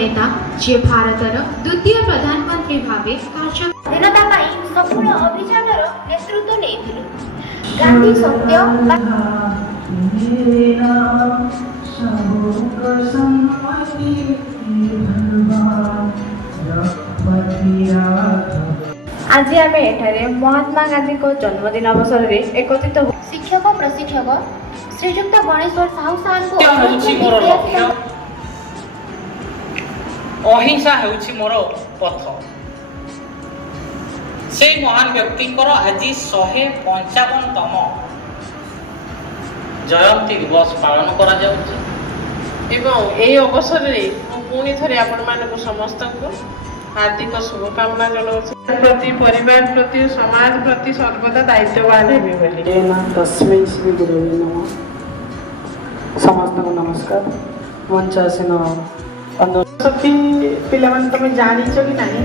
नेता जे भारतर द्वितीय प्रधानमंत्री भावे कार्य ସ୍ୱାଧୀନତା ପାଇଁ ସଫଳ ଅଭିଯାନର ନେତୃତ୍ୱ ନେଇଥିଲେ। ଗାନ୍ଧୀ ସତ୍ୟ आज आम एठारे महात्मा गांधी को जन्मदिन अवसर में एकत्रित शिक्षक प्रशिक्षक श्रीजुक्त गणेश्वर साहू साहब ହେଉଛି ମୋର ଲକ୍ଷ୍ୟ। ଅହିଂସା ହେଉଛି ମୋର ପଥ। ସେଇ ମହାନ ବ୍ୟକ୍ତିଙ୍କର ଆଜି 155ତମ ଜୟନ୍ତୀ ଦିବସ ପାଳନ କରାଯାଉଛି ଏବଂ ଏହି ଅବସରରେ ମୁଁ ପୁଣି ଥରେ ଆପଣମାନଙ୍କୁ ସମସ୍ତଙ୍କୁ ହାର୍ଦ୍ଦିକ ଶୁଭକାମନା ଜଣାଉଛି। ପ୍ରତି ପରିବାର ପ୍ରତି ସମାଜ ପ୍ରତି ସର୍ବଦା ଦାୟିତ୍ୱବାନ ହେବି ବୋଲି। तस्मै श्री गुरुवे नमः। ସମସ୍ତଙ୍କୁ ନମସ୍କାର। ମଞ୍ଚ ଆସୀନ ସରସ୍ୱତୀ ପିଲାମାନେ ତମେ ଜାଣିଛ କି ନାହିଁ